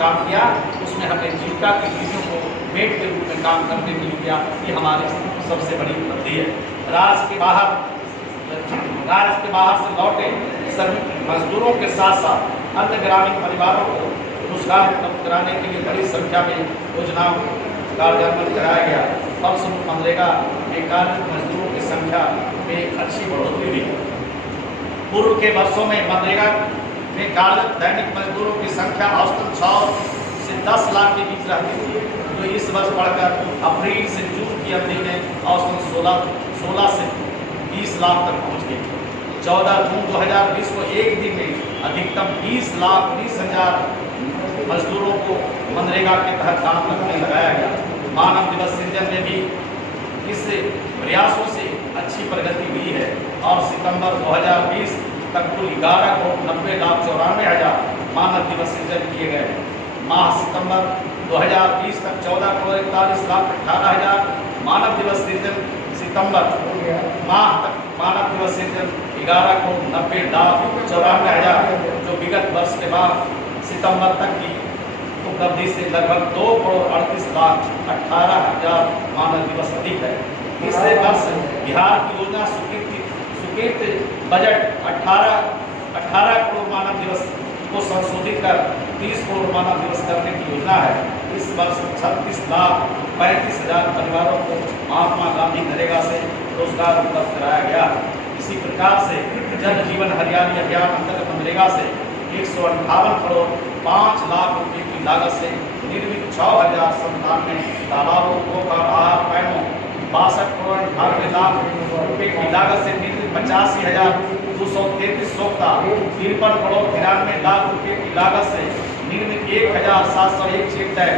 काम किया, उसमें हमने जीविका की चीज़ों को मेट के रूप में काम करने के लिए किया। ये हमारी सबसे बड़ी उपलब्धि है। राज्य के बाहर से लौटे श्रमिक मजदूरों के साथ साथ अन्य ग्रामीण परिवारों को रोजगार उपलब्ध कराने के लिए बड़ी संख्या में योजनाओं कार्यान्वित कराया गया। फलस्वरूप मनरेगा में कार्यरत मजदूरों की संख्या में अच्छी बढ़ोतरी हुई। पूर्व के वर्षों में मनरेगा में कार्यरत दैनिक मजदूरों की संख्या औसतन 6 से 10 लाख के बीच रहती थी, तो इस वर्ष बढ़कर अप्रैल से जून की अवधि में औसतन 16 से 20 लाख तक पहुँच गई। 14 जून 2020 को एक दिन में अधिकतम 20,19,000 मजदूरों को मनरेगा के तहत काम करने लगाया गया। मानव दिवस सृजन में भी इस प्रयासों से अच्छी प्रगति हुई है और सितंबर 2020 तक कुल 11,90,94,000 मानव दिवस सृजन किए गए। माह सितंबर 2020 तक 14,41,18,000 मानव दिवस सृजन, सितंबर माह तक मानव दिवस सृजन 11,90,94,000, जो विगत वर्ष के बाद सितंबर तक की उपलब्धि से लगभग 2,38,18,000 मानव दिवस अधिक है। इससे वर्ष बिहार की योजना स्वीकृत बजट 18 करोड़ मानव दिवस को संशोधित कर 30 करोड़ मानव दिवस करने की योजना है। इस वर्ष 36,35,000 परिवारों को महात्मा गांधी नरेगा से रोजगार उपलब्ध कराया गया। इसी प्रकार से जल जीवन हरियाली अभियान अंतर्गत मनरेगा से 158 करोड़ 5 लाख रुपये की लागत से निर्मित 6,097 तालाबों, पोखर, आहार पैनों, 62 करोड़ 98 लाख रुपये की लागत से निर्मित 85,233 सोख्ता, 53 करोड़ 93 लाख रुपये की लागत से निर्मित 1,701 चेक डैम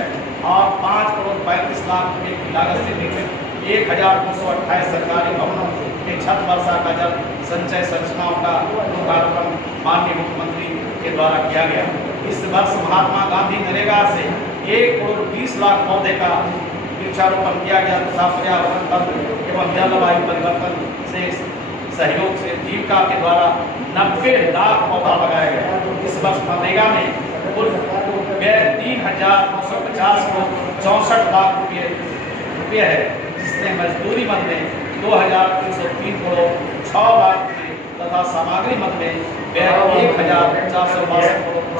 और 5 करोड़ 35 लाख रुपये की लागत से निर्मित 1,228 सरकारी भवनों के छत वर्षा का जल संचय संरचनाओं का लोकार्पण माननीय मुख्यमंत्री के द्वारा किया गया। इस वर्ष महात्मा गांधी नरेगा से 1 करोड़ 20 लाख पौधे का वृक्षारोपण किया गया तथा पर्यावरण तंत्र एवं जलवायु परिवर्तन से सहयोग से जीविका के द्वारा 90 लाख पौधा लगाया गया। इस वर्ष मनरेगा में कुल व्यय 3,950 करोड़ 64 लाख रुपये है, जिसमें मजदूरी मद में 2,303 करोड़ 6 लाख रुपये तथा सामग्री मद में व्यय 1,462 करोड़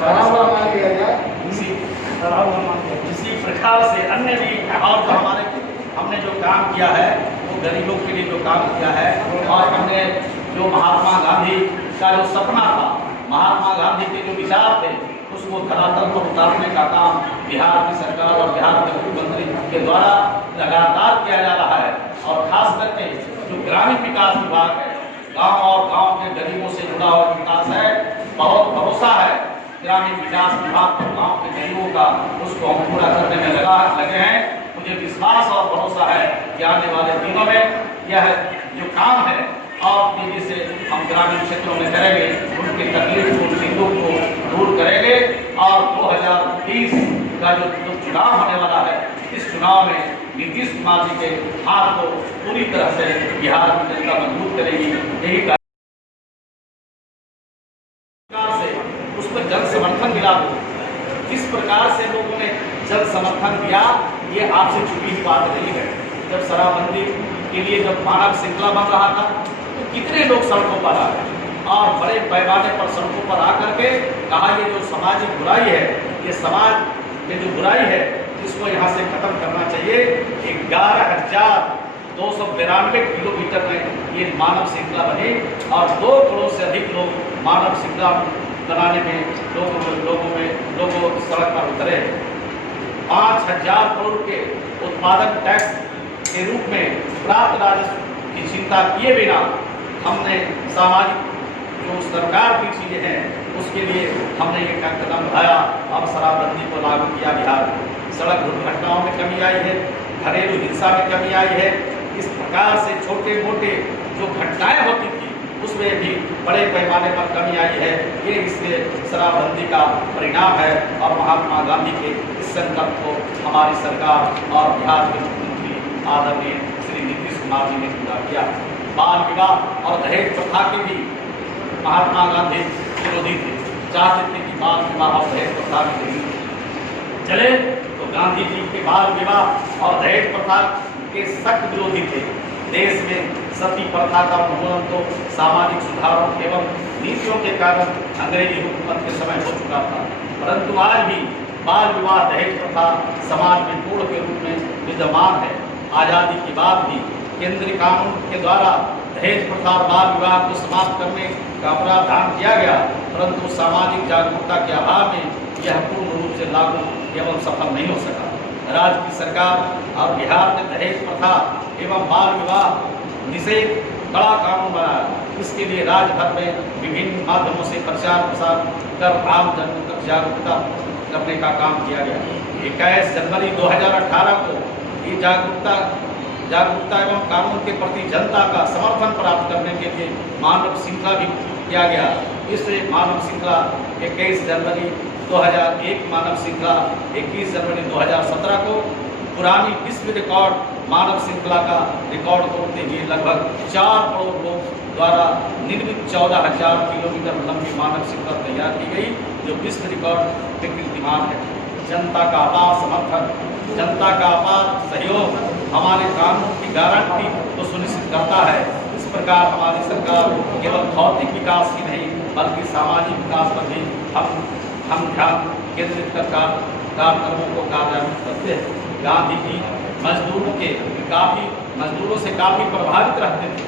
40 लाख। इसी प्रकार से अन्य भी और जो हमने जो काम किया है वो गरीबों के लिए जो काम किया है, और हमने जो महात्मा गांधी का जो सपना था, महात्मा गांधी के जो विचार थे, उसको धरातल पर उतारने का काम बिहार की सरकार और बिहार के मुख्यमंत्री के द्वारा लगातार किया जा रहा है। और खास करके जो ग्रामीण विकास विभाग है, गांव और गांव के गरीबों से जुड़ा हुआ विकास है, बहुत भरोसा है ग्रामीण विकास विभाग पर गांव के गरीबों का, उसको हम पूरा करने में लगे हैं। मुझे विश्वास और भरोसा है कि आने वाले दिनों में यह जो काम है और तेजी से हम ग्रामीण क्षेत्रों में करेंगे, उनकी तकलीफ को, उनकी दुख को दूर करेंगे। और 2030 का जो चुनाव होने वाला है, इस चुनाव में नीतीश कुमार जी के हाथ को पूरी तरह से बिहार की जनता मजबूत करेगी। यही उस पर जन समर्थन मिला। किस प्रकार से लोगों ने जन समर्थन दिया, ये आपसे छुपी हुई बात नहीं है। जब शराबबंदी के लिए जब मानव श्रृंखला बन रहा था, तो कितने लोग सड़कों पर आ गए और बड़े पैमाने पर सड़कों पर आकर के कहा ये जो सामाजिक बुराई है, ये समाज में जो बुराई है, इसको यहाँ से खत्म करना चाहिए। 11,292 किलोमीटर में ये मानव श्रृंखला बनी और 2 करोड़ से अधिक लोग मानव श्रृंखला बनाने में लोगों सड़क पर उतरे। 5,000 करोड़ के उत्पादन टैक्स के रूप में प्राप्त राजस्व की चिंता किए बिना हमने सामाजिक जो सरकार की चीज़ें हैं उसके लिए हमने ये कदम उठाया और शराबबंदी को लागू किया। बिहार सड़क दुर्घटनाओं में कमी आई है, घरेलू हिंसा में कमी आई है। इस प्रकार से छोटे मोटे जो घटनाएं होती थी उसमें भी बड़े पैमाने पर कमी आई है। ये इसके शराबबंदी का परिणाम है और महात्मा गांधी के इस संकल्प को हमारी सरकार और बिहार के मुख्यमंत्री आदरणीय श्री नीतीश कुमार जी ने पूरा किया। बाल विवाह और दहेज प्रथा के भी महात्मा गांधी विरोधी थे, चाहते थे कि बाल विवाह और दहेज प्रथा में चले तो गांधी जी के बाल विवाह और दहेज प्रथा के सख्त विरोधी थे। देश में सती प्रथा का उन्मूलन तो सामाजिक सुधारों एवं नीतियों के कारण अंग्रेजी हुकूमत के समय हो चुका था, परंतु आज भी बाल विवाह दहेज प्रथा समाज में पूर्ण के रूप में विद्यमान है। आज़ादी के बाद भी केंद्रीय कानून के द्वारा दहेज प्रथा और बाल विवाह को समाप्त करने का प्रावधान किया गया, परंतु सामाजिक जागरूकता के अभाव में यह पूर्ण रूप से लागू एवं सफल नहीं हो सका। राज्य की सरकार और बिहार ने दहेज प्रथा एवं बाल विवाह निषेध बड़ा कानून बनाया। इसके लिए राज्य भर में विभिन्न माध्यमों से प्रचार प्रसार कर आम जन तक जागरूकता करने का काम किया गया। 21 जनवरी 2018 को ये जागरूकता एवं कानून के प्रति जनता का समर्थन प्राप्त करने के लिए मानव श्रृंखला भी किया गया। इस मानव श्रृंखला 21 जनवरी 2001, मानव श्रृंखला 21 जनवरी 2017 को पुरानी विश्व रिकॉर्ड मानव श्रृंखला का रिकॉर्ड तोड़ते हुए लगभग 4 करोड़ लोग द्वारा निर्मित 14,000 किलोमीटर लंबी मानव श्रृंखला तैयार की गई, जो विश्व रिकॉर्ड के कीर्तिमान है। जनता का अपार समर्थन, जनता का अपार सहयोग हमारे कानून की गारंटी को सुनिश्चित करता है। इस प्रकार हमारी सरकार केवल भौतिक विकास ही नहीं बल्कि सामाजिक विकास पर भी हम ध्यान केंद्रित कर कार्यक्रमों को कार्यान्वित करते हैं। गांधी जी मजदूरों से काफ़ी प्रभावित रहते थे।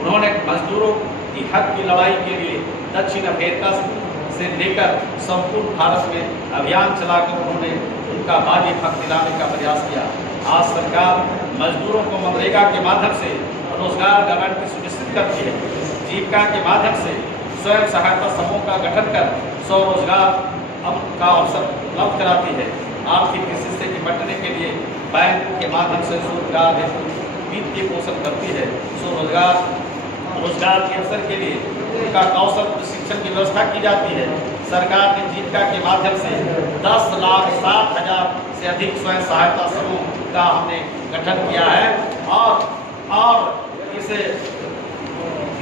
उन्होंने मजदूरों की हक की लड़ाई के लिए दक्षिण अफ्रीका से लेकर संपूर्ण भारत में अभियान चलाकर उन्होंने उनका बाजी हक दिलाने का प्रयास किया। आज सरकार मजदूरों को मनरेगा के माध्यम से रोजगार गारंटी सुनिश्चित करती है। जीविका के माध्यम से स्वयं सहायता समूह का गठन कर स्वरोजगार का अवसर उपलब्ध कराती है। आर्थिक स्थिति से निपटने के लिए बैंक के माध्यम से रोजगार हेतु वित्तीय पोषण करती है। रोजगार के अवसर के लिए उनका कौशल प्रशिक्षण की व्यवस्था की जाती है। सरकार ने जीविका के माध्यम से 10,60,000 से अधिक स्वयं सहायता समूह का हमने गठन किया है और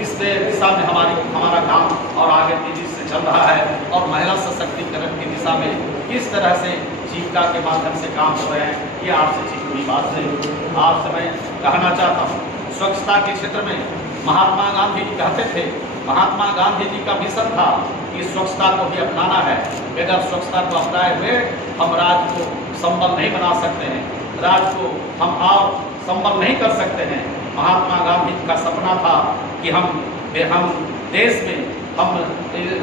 इस दिशा में हमारा काम और आगे तेजी से चल रहा है। और महिला सशक्तिकरण की दिशा में किस तरह से जीविका के माध्यम से काम कर रहे हैं, ये आपसे ठीक हुई बात नहीं। आपसे मैं कहना चाहता हूँ, स्वच्छता के क्षेत्र में महात्मा गांधी जी कहते थे, महात्मा गांधी जी का मिशन था कि स्वच्छता को भी अपनाना है। बगैर स्वच्छता को अपनाए हुए हम राज्य को संबल नहीं बना सकते हैं, राज्य को हम और संबल नहीं कर सकते हैं। महात्मा गांधी का सपना था कि हम देश में हम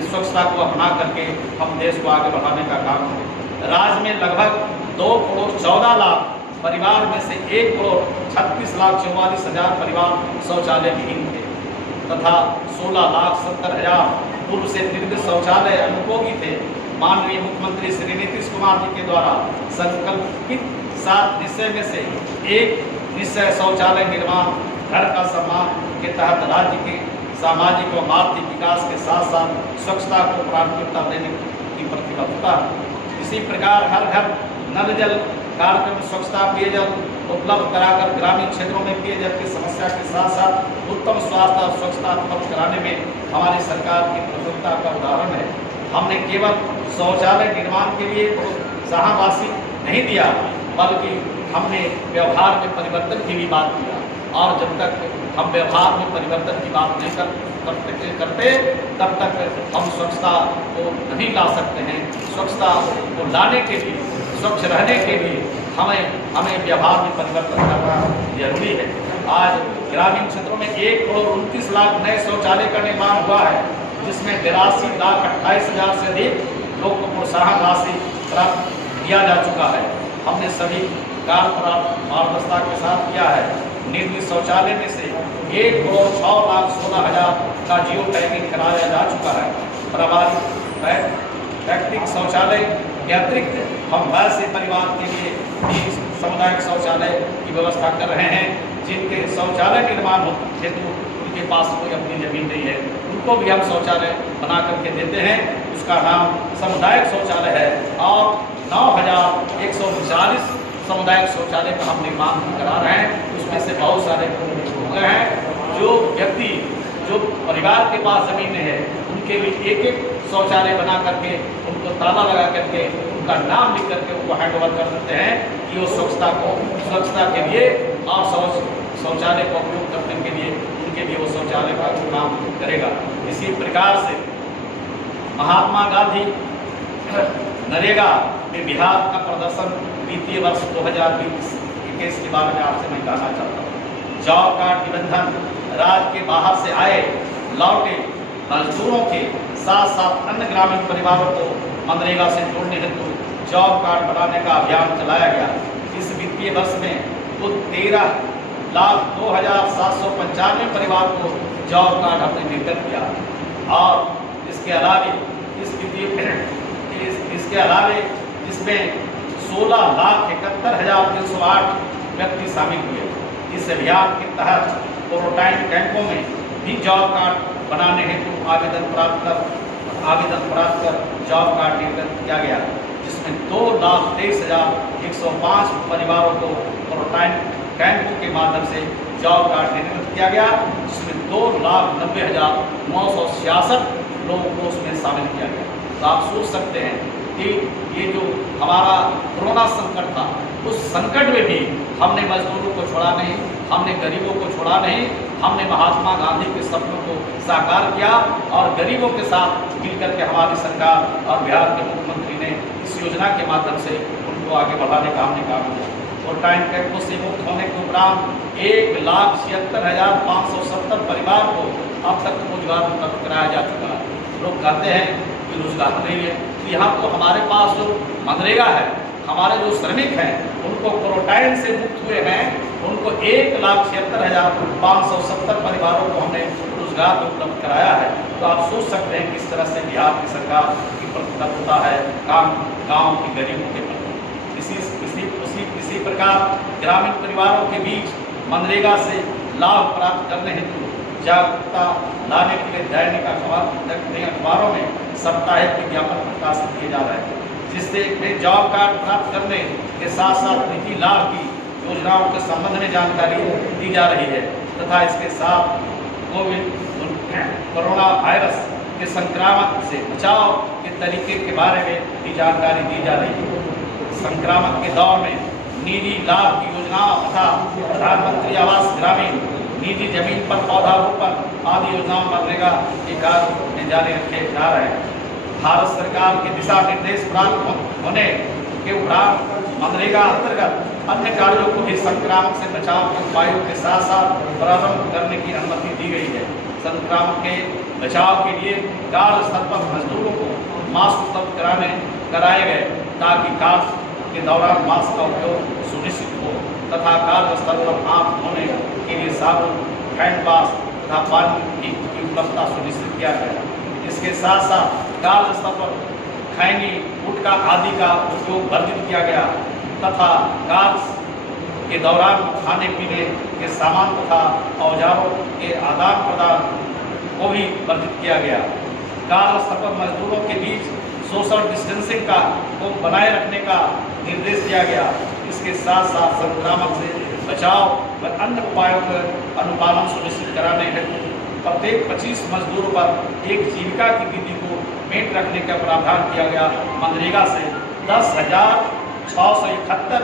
स्वच्छता को अपना करके हम देश को आगे बढ़ाने का काम करें। राज्य में लगभग 2 करोड़ 14 लाख परिवार में से 1 करोड़ 36,44,000 परिवार शौचालय विहीन थे तथा 16,70,000 पूर्व से निर्मित शौचालय अनुपयोगी थे। माननीय मुख्यमंत्री श्री नीतीश कुमार जी के द्वारा संकल्पित 7 निश्चय में से एक निश्चय शौचालय निर्माण घर का सम्मान के तहत राज्य के सामाजिक व आर्थिक विकास के साथ साथ स्वच्छता को प्राथमिकता देने की प्रतिबद्धता है। इसी प्रकार हर घर नल जल कार्यक्रम स्वच्छता पेयजल उपलब्ध कराकर ग्रामीण क्षेत्रों में पेयजल की समस्या के साथ साथ उत्तम स्वास्थ्य और स्वच्छता उपलब्ध कराने में हमारी सरकार की प्रमुखता का उदाहरण है। हमने केवल शौचालय निर्माण के लिए शाहबाजी नहीं दिया, बल्कि हमने व्यवहार में परिवर्तन की भी बात किया। और जब तक हम व्यवहार में परिवर्तन की बात नहीं करते तब तक हम स्वच्छता को नहीं ला सकते हैं। स्वच्छता को लाने के लिए, स्वच्छ रहने के लिए हमें व्यवहार में परिवर्तन करना जरूरी है। आज ग्रामीण क्षेत्रों में 1 करोड़ 29 लाख नए शौचालय का निर्माण हुआ है, जिसमें 82,28,000 से अधिक लोग को प्रोत्साहन राशि प्राप्त किया जा चुका है। हमने सभी कार्य पारदर्शिता के साथ किया है। निर्मित शौचालय में से 1 करोड़ 6,16,000 का जियो टैगिंग कराया जा चुका है। प्रभावित व्यक्तिगत शौचालय के अतिरिक्त हम वैसे परिवार के लिए भी सामुदायिक शौचालय की व्यवस्था कर रहे हैं जिनके शौचालय निर्माण हेतु उनके पास कोई अपनी जमीन नहीं है, उनको भी हम शौचालय बना करके देते हैं। उसका नाम सामुदायिक शौचालय है और 9,139 सामुदायिक शौचालय का हम निर्माण करा रहे हैं। उसमें से बहुत सारे हो गए हैं। जो व्यक्ति जो परिवार के पास ज़मीन है उनके लिए एक शौचालय बना करके उनको ताला लगा करके उनका नाम लिख करके उनको हैंड ओवर कर देते हैं कि वो स्वच्छता के लिए और शौचालय का उपयोग करने के लिए उनके लिए वो शौचालय का काम करेगा। इसी प्रकार से महात्मा गांधी नरेगा में बिहार का प्रदर्शन वित्तीय वर्ष 2020-21 के बारे में आपसे मैं कहना चाहता हूँ। जॉब कार्ड निबंधन राज्य के बाहर से आए लौटे मजदूरों के साथ साथ अन्य ग्रामीण परिवारों को मनरेगा से जोड़ने हेतु जॉब कार्ड बनाने का अभियान चलाया गया। इस वित्तीय वर्ष में कुल 13,02,795 परिवार को जॉब कार्ड हमने निर्गत किया और इसके अलावे इसमें 16,71,308 व्यक्ति शामिल हुए। इस अभियान के तहत क्वारंटाइन कैंपों में भी जॉब कार्ड बनाने हेतु आवेदन प्राप्त कर जॉब कार्ड निर्गत किया गया, जिसमें 2,23,105 परिवारों को क्वारंटाइन कैंपों के माध्यम से जॉब कार्ड निर्गत किया गया, जिसमें 2,90,966 लोगों को उसमें शामिल किया गया। तो आप सोच सकते हैं कि ये जो हमारा कोरोना संकट था, उस संकट में भी हमने मजदूरों को छोड़ा नहीं, हमने गरीबों को छोड़ा नहीं, हमने महात्मा गांधी के सपनों को साकार किया और गरीबों के साथ मिलकर के हमारी सरकार और बिहार के मुख्यमंत्री ने इस योजना के माध्यम से उनको आगे बढ़ाने का हमने काम किया। क्वारंटाइन कैंपों से मुक्त होने के उपरांत 1,76,570 परिवार को अब तक रोजगार उपलब्ध कराया जा चुका है। लोग कहते हैं कि रोजगार नहीं है, तो यहाँ तो हमारे पास जो मनरेगा है, हमारे जो श्रमिक हैं उनको क्वारंटाइन से मुक्त हुए हैं, उनको 1,76,570 परिवारों को हमने रोजगार उपलब्ध कराया है। तो आप सोच सकते हैं किस तरह से बिहार की सरकार की प्रतिबद्धता है गाँव की गरीबों के प्रति। इसी प्रकार ग्रामीण परिवारों के बीच मनरेगा से लाभ प्राप्त करने हेतु जागरूकता लाने के लिए दैनिक अखबारों में साप्ताहिक विज्ञापन प्रकाशित किए जा रहे हैं, जिससे वे जॉब कार्ड प्राप्त करने के साथ साथ निजी लाभ की योजनाओं के संबंध में जानकारी दी जा रही है तथा इसके साथ कोरोना वायरस के संक्रामक से बचाव के तरीके के बारे में भी जानकारी दी जा रही है। संक्रामक के दौर में निजी लाभ की योजनाओं तथा प्रधानमंत्री आवास ग्रामीण, निजी जमीन पर पौधारोपण आदि योजनाओं मनरेगा के कार्य में जारी रखे जा रहे हैं। भारत सरकार के दिशा निर्देश प्राप्त होने के उपरांत मनरेगा अंतर्गत अन्य कार्यों को भी संक्रामक से बचाव के उपायों के साथ साथ प्रारंभ करने की अनुमति दी गई है। संक्रामक के बचाव के लिए कार्य स्थल पर मजदूरों को मास्क उपलब्ध कराए गए ताकि कार्य के दौरान मास्क का उपयोग सुनिश्चित हो तथा कार्यस्थल पर हाथ धोने के लिए साबुन, हैंड वाश तथा पानी की उपलब्धता सुनिश्चित किया गया। इसके साथ साथ कार्यस्थल पर खैनी, गुटखा आदि का उपयोग वर्जित किया गया तथा कार्य के दौरान खाने पीने के सामान तथा औजारों के आदान प्रदान को भी वर्जित किया गया। कार्यस्थल पर मजदूरों के बीच सोशल डिस्टेंसिंग को बनाए रखने का निर्देश दिया गया। इसके साथ साथ संक्रामक से बचाव व अन्य उपायों का अनुपालन सुनिश्चित कराने हेतु प्रत्येक 25 मजदूरों पर एक जीविका की विधि को मेंट रखने का प्रावधान किया गया। मनरेगा से 10,671